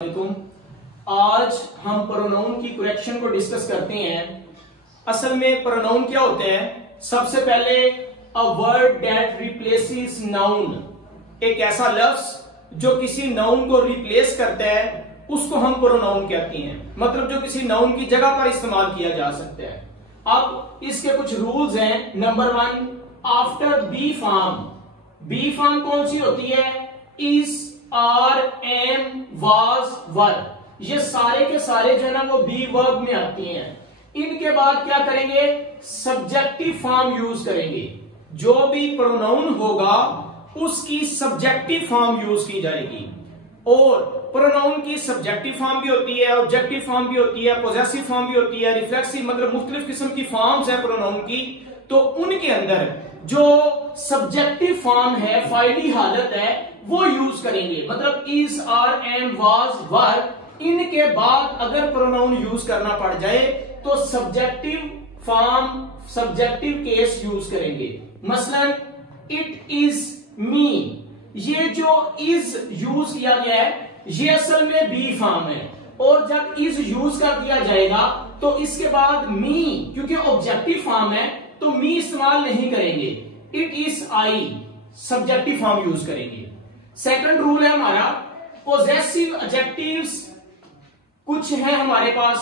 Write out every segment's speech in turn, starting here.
आज हम प्रोनाउन की करेक्शन को डिस्कस करते हैं। असल में प्रोनाउन क्या होते हैं? सबसे पहले a word that replaces noun, एक ऐसा लफ्ज जो किसी नाउन को रिप्लेस करता है उसको हम प्रोनाउन कहते हैं, मतलब जो किसी नाउन की जगह पर इस्तेमाल किया जा सकता है। अब इसके कुछ रूल्स हैं। Number 1, after be form, be form कौन सी होती है? Is, are, am, was, were, ये सारे के सारे जो है ना वो बी वर्ब में आती हैं। इनके बाद क्या करेंगे? सब्जेक्टिव फॉर्म यूज करेंगे। जो भी प्रोनाउन होगा उसकी सब्जेक्टिव फॉर्म यूज की जाएगी। और प्रोनाउन की सब्जेक्टिव फॉर्म भी होती है, ऑब्जेक्टिव फॉर्म भी होती है, पोजेसिव फॉर्म भी होती है, रिफ्लेक्सिव, मतलब मुख्तलिफ किस्म की फॉर्म्स है प्रोनाउन की। तो उनके अंदर जो सब्जेक्टिव फॉर्म है, फाइली हालत है, वो यूज करेंगे। मतलब इज, आर, एम, वाज, वर, इनके बाद अगर प्रोनाउन यूज करना पड़ जाए तो subjective form, subjective case use करेंगे। मसलन इट इज मी, ये जो इज यूज किया गया है ये असल में बी फॉर्म है, और जब इज यूज कर दिया जाएगा तो इसके बाद मी, क्योंकि ऑब्जेक्टिव फॉर्म है तो मी इस्तेमाल नहीं करेंगे। It is I, subjective form use करेंगे। सेकंड रूल है हमारा पोजेसिव एडजेक्टिव्स कुछ है हमारे पास,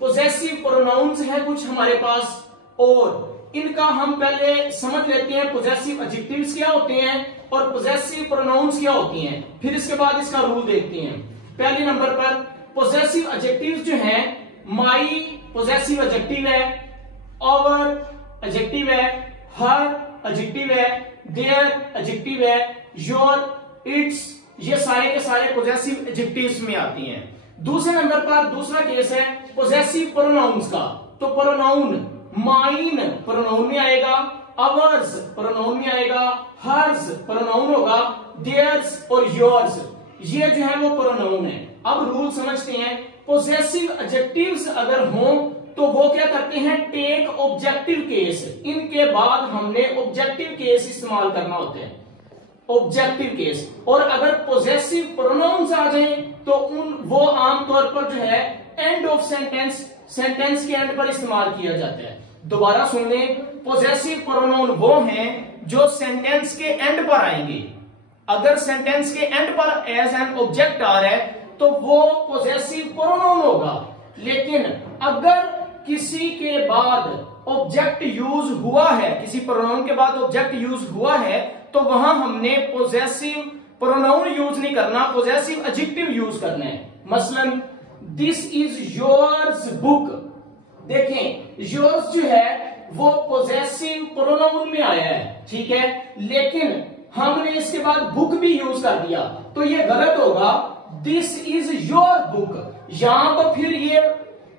पोजेसिव प्रोनाउंस है कुछ हमारे पास, और इनका हम पहले समझ लेते हैं पोजेसिव एडजेक्टिव्स क्या होते हैं और पोजेसिव प्रोनाउंस क्या होती हैं, फिर इसके बाद इसका रूल देखते हैं। पहले नंबर पर पोजेसिव एडजेक्टिव्स जो हैं, माई पोजेसिव एडजेक्टिव है, आवर एडजेक्टिव है, हर एडजेक्टिव है, देयर एडजेक्टिव है, योर, इट्स, ये सारे के सारे पोजेसिव एडजेक्टिव्स में आती हैं। दूसरे नंबर पर दूसरा केस है पोजेसिव प्रोनाउंस का। तो प्रोनाउन माइन प्रोनाउन में आएगा, अवर्स प्रोनाउन में आएगा, हर्स प्रोनाउन होगा, देयर्स और योर्स ये जो है वो प्रोनाउन है। अब रूल समझते हैं। पोजेसिव एडजेक्टिव्स अगर हों तो वो क्या करते हैं? टेक ऑब्जेक्टिव केस, इनके बाद हमने ऑब्जेक्टिव केस इस्तेमाल करना होता है, ऑब्जेक्टिव केस। और अगर पोजेसिव प्रोनाउंस आ जाए तो वो आमतौर पर जो है एंड ऑफ सेंटेंस, सेंटेंस के एंड पर इस्तेमाल किया जाता है। दोबारा सुन लें, पोजेसिव प्रोनाउन वो हैं जो सेंटेंस के एंड पर आएंगे। अगर सेंटेंस के एंड पर एज एन ऑब्जेक्ट आ रहा है तो वो पोजेसिव प्रोनाउन होगा। लेकिन अगर किसी के बाद ऑब्जेक्ट यूज हुआ है, किसी प्रोनाउन के बाद ऑब्जेक्ट यूज हुआ है, तो वहां हमने पोजेसिव प्रोनाउन यूज नहीं करना, पोजेसिव एडजेक्टिव यूज करना है। मसलन दिस इज योर्स बुक, देखें योर्स जो है वो पोजेसिव प्रोनाउन में आया है, ठीक है, लेकिन हमने इसके बाद बुक भी यूज कर दिया तो ये गलत होगा। दिस इज योर बुक, यहां तो फिर ये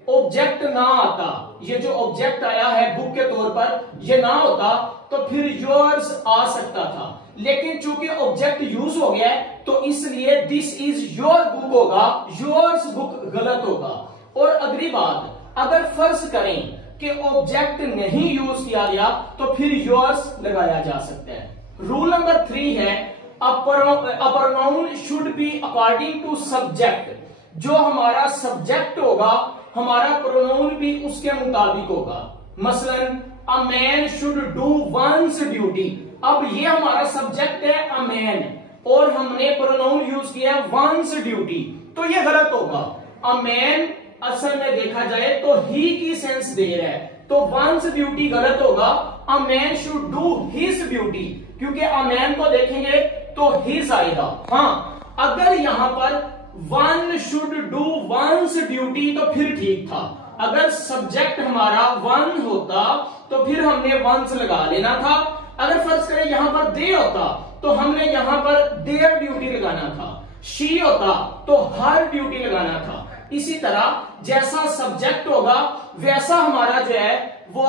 ऑब्जेक्ट ना आता, ये जो ऑब्जेक्ट आया है बुक के तौर पर ये ना होता तो फिर योर्स आ सकता था, लेकिन चूंकि ऑब्जेक्ट यूज हो गया है तो इसलिए दिस इज योर बुक होगा, योर्स बुक गलत होगा। और अगली बात, अगर फर्ज करें कि ऑब्जेक्ट नहीं यूज किया गया तो फिर योर्स लगाया जा सकता है। रूल नंबर 3 है a pronoun should be according to subject, जो हमारा सब्जेक्ट होगा हमारा प्रोनाउन भी उसके मुताबिक होगा। मसलन a man should do once duty, अब ये हमारा सब्जेक्ट है अ मैन और हमने प्रोनाउन यूज किया है वंस ड्यूटी, तो ये गलत होगा। अ मैन असल में देखा जाए तो ही की सेंस दे रहा है, तो वंस ड्यूटी गलत होगा। A man should do his duty, क्योंकि अ मैन को देखेंगे तो हिज आएगा। हाँ, अगर यहां पर one should do once duty तो फिर ठीक था। अगर सब्जेक्ट हमारा वन होता तो फिर हमने वंस लगा लेना था। अगर फर्ज करें यहां पर दे होता तो हमने यहां पर देयर ड्यूटी लगाना था। शी होता तो हर ड्यूटी लगाना था। इसी तरह जैसा सब्जेक्ट होगा वैसा हमारा जो है वो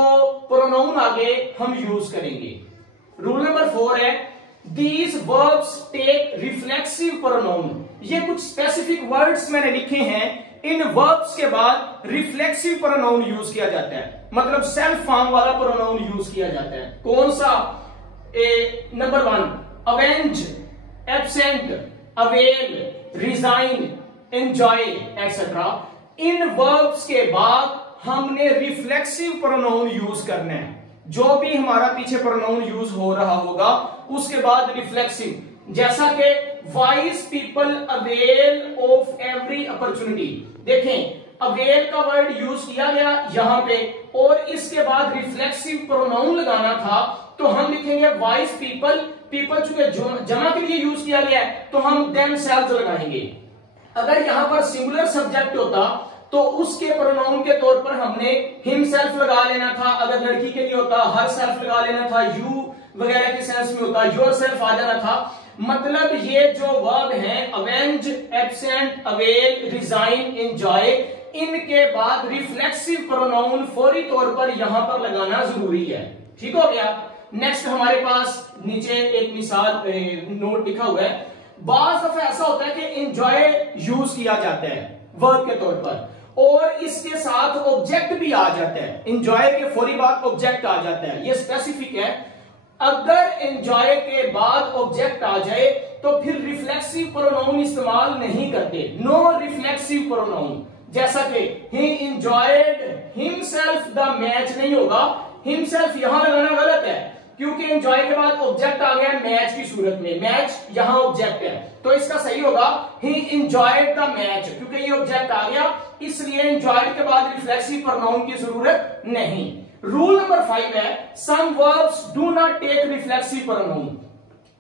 प्रोनाउन आगे हम यूज करेंगे। रूल नंबर 4 है these verbs take reflexive pronoun, ये कुछ स्पेसिफिक वर्ड्स मैंने लिखे हैं, इन वर्ब्स के बाद रिफ्लेक्सिव प्रोनाउन यूज किया जाता है, मतलब सेल्फ फॉर्म वाला प्रोनाउन यूज किया जाता है। कौन सा? Number 1 avenge, absent, avail, resign, enjoy etcetera, इन वर्ब्स के बाद हमने रिफ्लेक्सिव प्रोनाउन यूज करना है। जो भी हमारा पीछे प्रोनाउन यूज हो रहा होगा उसके बाद रिफ्लेक्सिव, जैसा कि wise people avail of every opportunity. देखें, अवेल का वर्ड यूज किया गया यहां पे और इसके बाद रिफ्लेक्सिव प्रोनाउन लगाना था, तो हम लिखेंगे वाइज पीपल। पीपल चूंकि जमा के लिए यूज किया गया है तो हम देमसेल्व्स लगाएंगे। अगर यहां पर सिंगुलर सब्जेक्ट होता तो उसके प्रोनाउन के तौर पर हमने हिमसेल्फ लगा लेना था। अगर लड़की के लिए होता हर सेल्फ लगा लेना था, यू वगैरह के सेंस में होता योर सेल्फ आ जाना था। मतलब ये जो वर्ब हैं avenge, absent, avail, resign, enjoy, इनके बाद रिफ्लेक्सिव प्रोनाउन फौरी तौर पर यहां पर लगाना जरूरी है। ठीक हो गया। नेक्स्ट हमारे पास नीचे एक मिसाल नोट लिखा हुआ है। बाज दफा ऐसा होता है कि एंजॉय यूज किया जाता है वर्ब के तौर पर और इसके साथ ऑब्जेक्ट भी आ जाता है। एंजॉय के फौरी बाद ऑब्जेक्ट आ जाता है, ये स्पेसिफिक है। अगर एंजॉय के बाद ऑब्जेक्ट आ जाए तो फिर रिफ्लेक्सिव प्रोनाउन इस्तेमाल नहीं करते, नो रिफ्लेक्सिव प्रोनाउन। जैसा कि ही एंजॉयड हिमसेल्फ द मैच नहीं होगा, हिमसेल्फ यहां लगाना गलत है क्योंकि एंजॉय के बाद ऑब्जेक्ट आ गया मैच की सूरत में, मैच यहां ऑब्जेक्ट है, तो इसका सही होगा ही एंजॉयड द मैच, क्योंकि ये ऑब्जेक्ट आ गया इसलिए एंजॉयड के बाद रिफ्लेक्सिव प्रोनाउन की जरूरत नहीं। रूल नंबर 5 है some verbs do not take reflexive pronoun.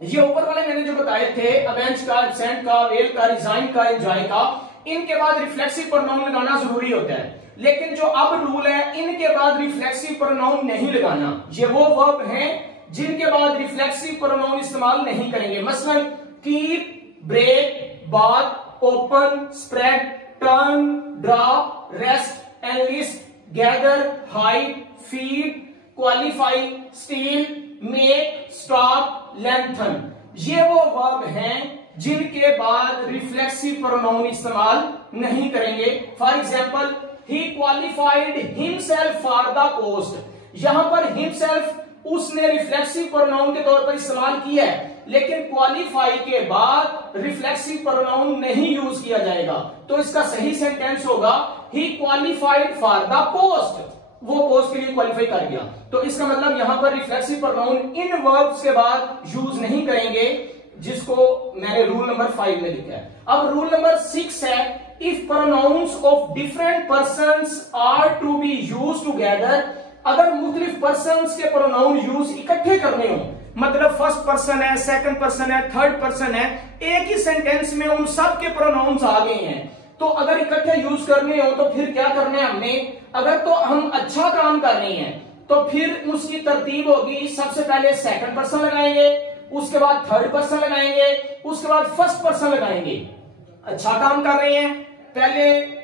ये ऊपर वाले मैंने जो बताए थे अवेंज का, एब्सेंट का, वेल का, रिजाइन का, एंजॉय का, इनके बाद रिफ्लेक्सिव प्रोनाउन लगाना जरूरी होता है। लेकिन जो अब रूल है इनके बाद रिफ्लेक्सिव प्रोनाउन नहीं लगाना। ये वो वर्ब हैं जिनके बाद रिफ्लेक्सिव प्रोनाउन इस्तेमाल नहीं करेंगे। मसलन keep, break, bath, open, spread, turn, drop, rest, enlist, gather, hide, feed, qualify, steal, make, stop, lengthen. ये वो वर्ब हैं जिनके बाद रिफ्लेक्सिव प्रोनाउन इस्तेमाल नहीं करेंगे। For example he qualified himself for the post. यहां पर हिमसेल्फ उसने रिफ्लेक्सिव प्रोनाउन के तौर पर इस्तेमाल किया है, लेकिन क्वालिफाई के बाद रिफ्लेक्सिव प्रोनाउन नहीं यूज किया जाएगा, तो इसका सही सेंटेंस होगा ही क्वालिफाइड फॉर द पोस्ट। वो पोस्ट के लिए क्वालिफाई कर गया, तो इसका मतलब यहां पर रिफ्लेक्सिव प्रोनाउन इन वर्ब्स के बाद यूज नहीं करेंगे, जिसको मैंने रूल नंबर 5 में लिखा है। अब रूल नंबर 6 है if pronouns of different persons are to be use together. अगर मुख्तलिफ पर्सन्स के प्रोनाउन यूज इकट्ठे करने हो, मतलब फर्स्ट पर्सन है, सेकंड पर्सन है, थर्ड पर्सन है, एक ही सेंटेंस में उन सब के प्रोनाउंस आ गए हैं, तो अगर इकट्ठे यूज करने हो तो फिर क्या करना है हमने। अगर तो हम अच्छा काम कर रहे हैं तो फिर उसकी तरतीब होगी, सबसे पहले सेकंड पर्सन लगाएंगे, उसके बाद थर्ड पर्सन लगाएंगे, उसके बाद फर्स्ट पर्सन लगाएंगे। अच्छा काम कर रहे हैं पहले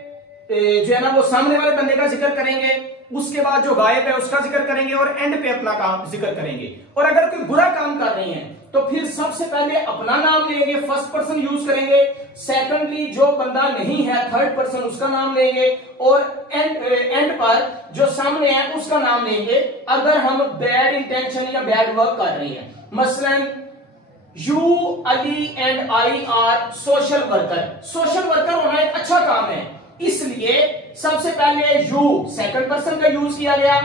जो है ना वो सामने वाले बंदे का जिक्र करेंगे, उसके बाद जो गायब है उसका जिक्र करेंगे और एंड पे अपना काम जिक्र करेंगे। और अगर कोई बुरा काम कर रहे हैं तो फिर सबसे पहले अपना नाम लेंगे, फर्स्ट पर्सन यूज करेंगे, सेकंडली जो बंदा नहीं है थर्ड पर्सन उसका नाम लेंगे और एंड पर जो सामने है उसका नाम लेंगे अगर हम बैड इंटेंशन या बैड वर्क कर रहे हैं। मसलन you, Ali and I R social worker. Social worker होना एक अच्छा काम है, इसलिए सबसे पहले यू सेकंड पर्सन का यूज किया गया,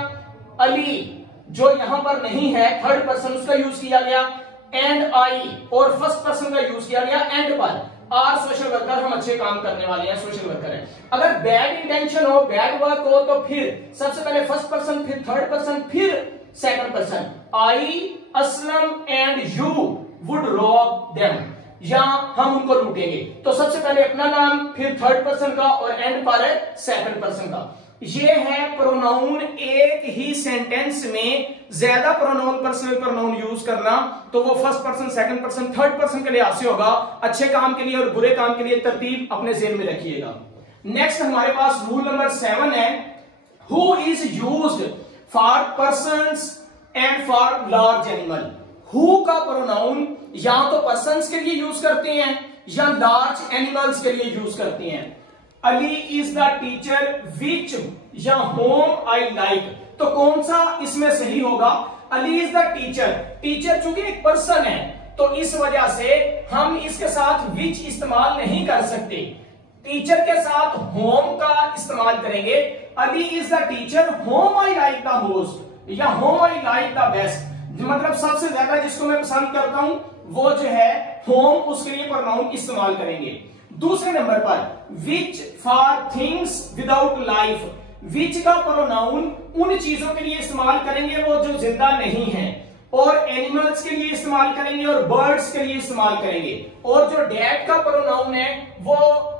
अली जो यहां पर नहीं है थर्ड पर्सन उसका यूज किया गया, एंड आई और फर्स्ट पर्सन का यूज किया गया एंड पर। आर सोशल वर्कर, हम अच्छे काम करने वाले हैं, सोशल वर्कर है। अगर बैड इंटेंशन हो, बैड वर्क हो तो फिर सबसे पहले फर्स्ट पर्सन, फिर थर्ड पर्सन, फिर second person. I, Aslam and you would rob them, या हम उनको लूटेंगे। तो सबसे पहले अपना नाम, फिर थर्ड पर्सन का और एंड पर है सेकंड पर्सन का। ये है प्रोनाउन एक ही सेंटेंस में ज्यादा प्रोनाउन पर्सनल प्रोनाउन यूज करना, तो वो first person, second person, third person के लिहाज से होगा। अच्छे काम के लिए और बुरे काम के लिए तरतीब अपने ज़हन में रखिएगा। नेक्स्ट हमारे पास रूल नंबर 7 है who is used for persons and for large animal. Who का प्रोनाउन या तो पर्सन्स के लिए यूज करते हैं या लार्ज एनिमल्स के लिए यूज करते हैं। अली इज द टीचर विच या होम आई लाइक, तो कौन सा इसमें सही होगा। Ali is the teacher, teacher चूंकि एक पर्सन है तो इस वजह से हम इसके साथ विच इस्तेमाल नहीं कर सकते। टीचर के साथ होम का इस्तेमाल करेंगे। Ali is the teacher whom I like the most, या whom I like the best, मतलब सबसे ज्यादा जिसको मैं पसंद करता हूं वो जो है होम, उसके लिए प्रोनाउन इस्तेमाल करेंगे। दूसरे नंबर पर which for things without life, which का प्रोनाउन उन चीजों के लिए इस्तेमाल करेंगे वो जो जिंदा नहीं है, और एनिमल्स के लिए इस्तेमाल करेंगे और बर्ड्स के लिए इस्तेमाल करेंगे। और जो डैट का प्रोनाउन है वो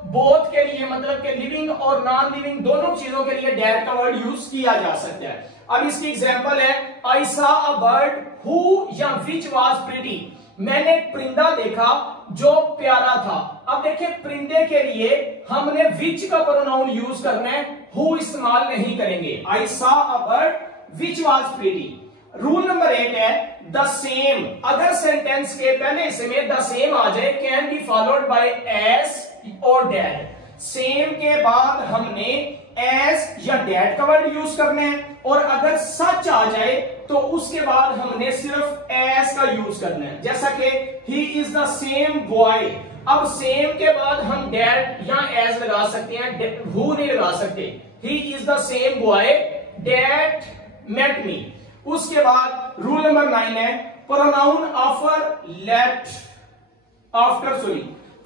बोथ के लिए, मतलब के लिविंग और नॉन लिविंग दोनों चीजों के लिए डैट का वर्ड यूज किया जा सकता है। अब इसकी एग्जांपल है I saw a bird who या विच वाज प्रिटी, मैंने एक परिंदा देखा जो प्यारा था। अब देखिए परिंदे के लिए हमने विच का प्रोनाउन यूज करना है, हु इस्तेमाल नहीं करेंगे। I saw a bird which was pretty. Rule number 8 है द सेम, अगर सेंटेंस के पहले हिस्से में द सेम आ जाए can be followed by S और डैट। सेम के बाद हमने एस या डैट का वर्ड यूज करना है, और अगर सच आ जाए तो उसके बाद हमने सिर्फ एस का यूज करना है, जैसा कि he is the same boy. अब सेम के बाद हम डैट या एस लगा सकते हैं, हु नहीं लगा सकते। He is the same boy that met me. उसके बाद रूल नंबर 9 है pronoun after let,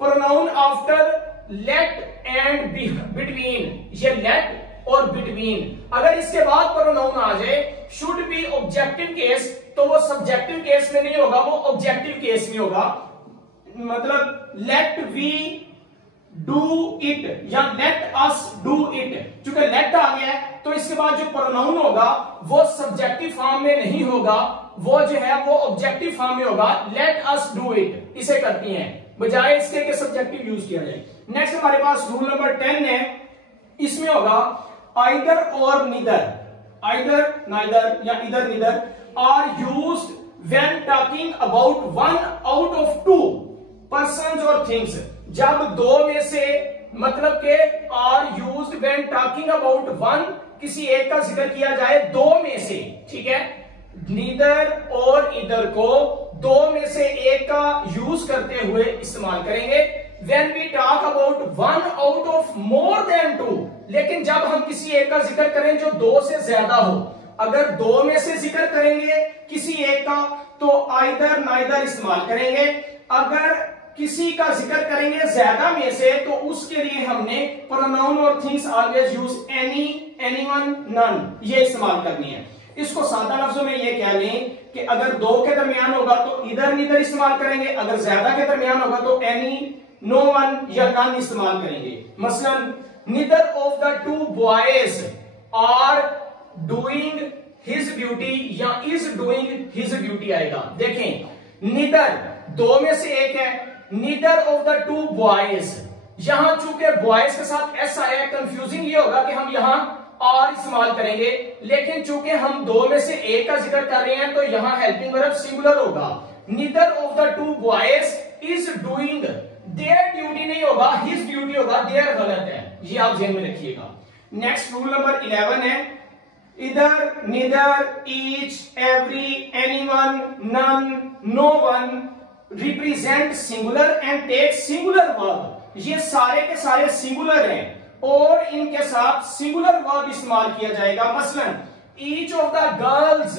pronoun after let and between, ये लेट और बिटवीन, अगर इसके बाद प्रोनाउन आ जाए शुड बी ऑब्जेक्टिव केस, तो वो सब्जेक्टिव केस में नहीं होगा, वो ऑब्जेक्टिव केस में होगा। मतलब लेट वी डू इट या लेट अस डू इट, चूंकि लेट आ गया है तो इसके बाद जो प्रोनाउन होगा वो सब्जेक्टिव फॉर्म में नहीं होगा, वो जो है वो ऑब्जेक्टिव फॉर्म में होगा। लेट अस डू इट इसे करती हैं, बजाय इसके कि सब्जेक्टिव यूज किया जाए। नेक्स्ट हमारे पास रूल नंबर 10 है, इसमें होगा आइदर और नीदर, आइदर नाइदर या either neither are used when talking about one out of two persons और थिंग्स। जब दो में से, मतलब के are used when talking about one, किसी एक का जिक्र किया जाए दो में से, ठीक है। नीदर और इधर को दो में से एक का यूज करते हुए इस्तेमाल करेंगे। When we talk about one out of more than two, लेकिन जब हम किसी एक का जिक्र करें जो दो से ज्यादा हो, अगर दो में से जिक्र करेंगे किसी एक का तो आइदर नाइदर इस्तेमाल करेंगे। अगर किसी का जिक्र करेंगे ज्यादा में से तो उसके लिए हमने प्रोनाउन और things always use any, anyone, none, ये इस्तेमाल करनी है। इसको सादा लफ्जों में ये कह लें कि अगर दो के दरमियान होगा तो इधर नीदर इस्तेमाल करेंगे, अगर ज्यादा के दरमियान होगा तो एनी, नो वन या नन इस्तेमाल करेंगे। मसलन neither of the two boys are doing his duty या इज डूइंग हिज ड्यूटी आएगा। देखें नीदर दो में से एक है, neither of the two boys, यहां चूंकि बॉयज के साथ एस आया, कंफ्यूजिंग ये होगा कि हम यहां और इस्तेमाल करेंगे, लेकिन चूंकि हम दो में से एक का जिक्र कर रहे हैं तो यहां हेल्पिंग वर्ब सिंगुलर होगा। Neither of the two boys is doing, there duty नहीं होगा, हिज ड्यूटी होगा, देयर गलत है, ये आप ध्यान में रखिएगा। नेक्स्ट रूल नंबर 11 है इधर, neither, each, every, anyone, none, no one represent singular and take singular verb. ये सारे के सारे सिंगुलर हैं और इनके साथ सिंगुलर वर्ब इस्तेमाल किया जाएगा। मसलन each of the girls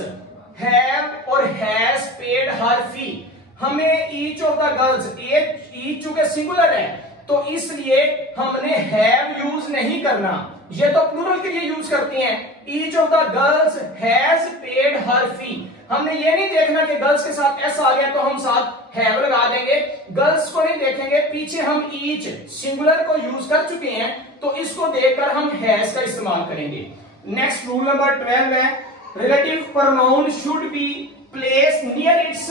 have और हैज पेड हर फी, हमें ईच ऑफ द गर्ल्स, एक ईच चूंकि सिंगुलर है तो इसलिए हमने हैव यूज नहीं करना, ये तो प्लूरल के लिए यूज करते हैं। Each of the girls has paid her fee, हमने ये नहीं देखना कि गर्ल्स के साथ एस आ गया तो हम साथ हैव लगा देंगे, गर्ल्स को नहीं देखेंगे, पीछे हम ईच सिंगुलर को यूज कर चुके हैं तो इसको देखकर हम हैज का इस्तेमाल करेंगे। नेक्स्ट रूल नंबर 12 है relative pronoun should B place near it's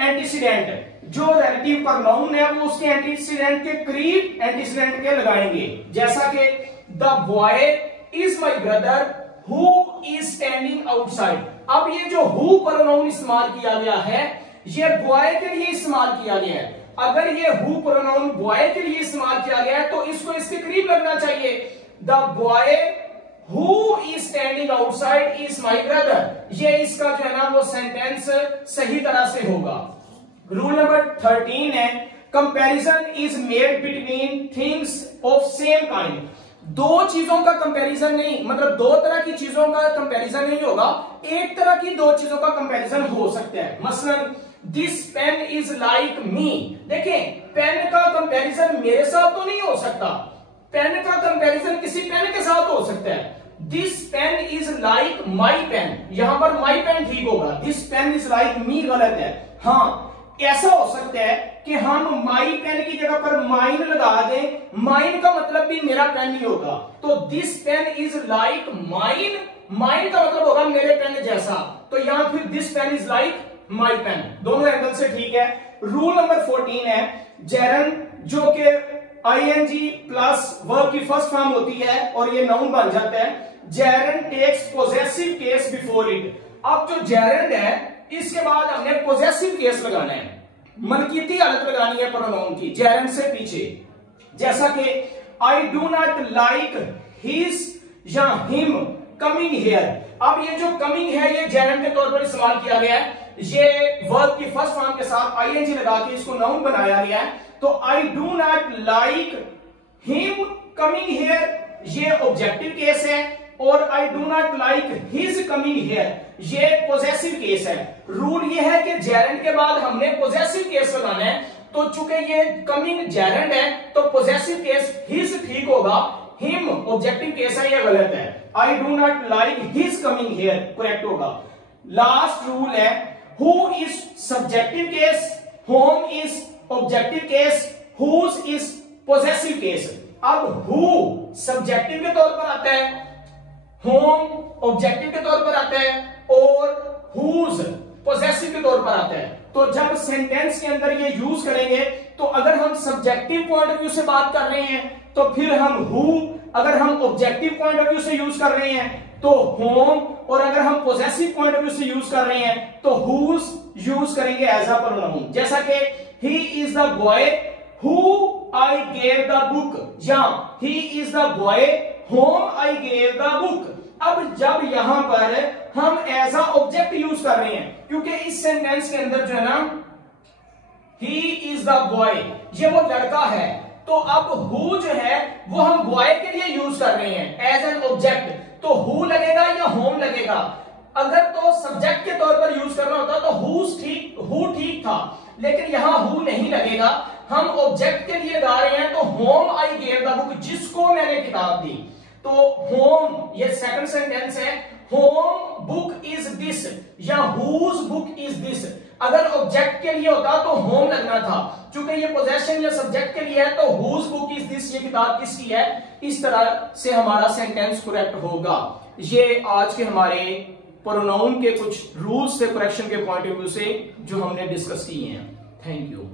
antecedent. जो रिलेटिव प्रोनाउन है वो उसके एंटीसीडेंट के करीब एंटीसीडेंट के लगाएंगे, जैसा कि the boy is my brother who is standing outside. अब ये जो हु प्रोनाउन इस्तेमाल किया गया है ये बॉय के लिए इस्तेमाल किया गया है। अगर ये हु प्रोनाउन बॉय के लिए इस्तेमाल किया गया है तो इसको इसके करीब लगना चाहिए। The boy who is standing outside is my brother, ये इसका जो है ना वो सेंटेंस सही तरह से होगा। रूल नंबर 13 है comparison is made between things of same kind. दो चीजों का कंपैरिजन नहीं, मतलब दो तरह की चीजों का कंपैरिजन नहीं होगा, एक तरह की दो चीजों का कंपैरिजन हो सकता है। मसलन this pen is like me. देखें, पेन का कंपैरिजन मेरे साथ तो नहीं हो सकता, पेन का कंपैरिजन किसी पेन के साथ हो सकता है। This pen is like my pen, यहां पर माई पेन ठीक होगा, this pen is like me गलत है। हाँ, ऐसा हो सकता है कि हम माई पेन की जगह पर माइन लगा दें, माइन का मतलब भी मेरा पेन ही होगा, तो this pen is like mine, mine का मतलब होगा मेरे पेन जैसा, तो यहां फिर this pen is like my pen, दोनों एंगल से ठीक है। रूल नंबर 14 है जेरन, जो कि आईएनजी प्लस वर्ब की फर्स्ट फॉर्म होती है और ये नाउन बन जाता है। Gerund takes possessive case before it. अब जो जेरन है इसके बाद हमने पोजेसिव केस लगाना है, मलकियती हालत लगानी है प्रोनाउन की जेरन से पीछे, जैसा कि आई डू नॉट लाइक हिज या हिम कमिंग हियर। अब ये जो कमिंग है ये जेरन के तौर पर इस्तेमाल किया गया है, ये वर्ब की फर्स्ट फॉर्म के साथ आईएनजी लगा के इसको नाउन बनाया गया है। तो आई do not like him coming here ये ऑब्जेक्टिव केस है, और आई do not like his coming here ये पोजेसिव केस है। रूल ये है कि जेरंड के बाद हमने पोजेसिव केस लगाना है, तो चूंकि ये कमिंग जेरंड है तो पोजेसिव केस हिज ठीक होगा, हिम ऑब्जेक्टिव केस है ये गलत है। I do not like his coming here correct होगा। लास्ट रूल है who is subjective case, whom is objective case, whose is possessive case. अब हु सब्जेक्टिव के तौर पर आता है, होम ऑब्जेक्टिव के तौर पर आता है और हुज पोजेसिव के तौर पर आता है। तो जब सेंटेंस के अंदर ये यूज करेंगे तो अगर हम सब्जेक्टिव पॉइंट ऑफ व्यू से बात कर रहे हैं तो फिर हम हु, अगर हम ऑब्जेक्टिव पॉइंट ऑफ व्यू से यूज कर रहे हैं तो होम, और अगर हम पोजेसिव पॉइंट ऑफ व्यू से यूज कर रहे हैं तो हुज यूज करेंगे एज अ प्रोनाउन। जैसा कि he is the boy who I gave the book, या he is the boy whom I gave the book. अब जब यहां पर हम एज अ ऑब्जेक्ट यूज कर रहे हैं, क्योंकि इस सेंटेंस के अंदर जो है ना ही इज द बॉय ये वो लड़का है, तो अब हु जो है वो हम बॉय के लिए यूज कर रहे हैं एज एन ऑब्जेक्ट, तो हु लगेगा या होम लगेगा। अगर तो सब्जेक्ट के तौर पर यूज करना होता तो हु ठीक था, लेकिन यहां हु नहीं लगेगा, हम ऑब्जेक्ट के लिए गा रहे हैं तो home I gave the book, जिसको मैंने किताब दी। तो होम ये सेकंड सेंटेंस है, होम बुक इज दिस या हुज बुक इज दिस। अगर ऑब्जेक्ट के लिए होता तो होम लगना था, क्योंकि ये पोजेशन या सब्जेक्ट के लिए है तो हुज बुक इज दिस, ये किताब किसकी है। इस तरह से हमारा सेंटेंस करेक्ट होगा। ये आज के हमारे प्रोनाउन के कुछ रूल्स थे करेक्शन के पॉइंट ऑफ व्यू से जो हमने डिस्कस किए हैं। Thank you.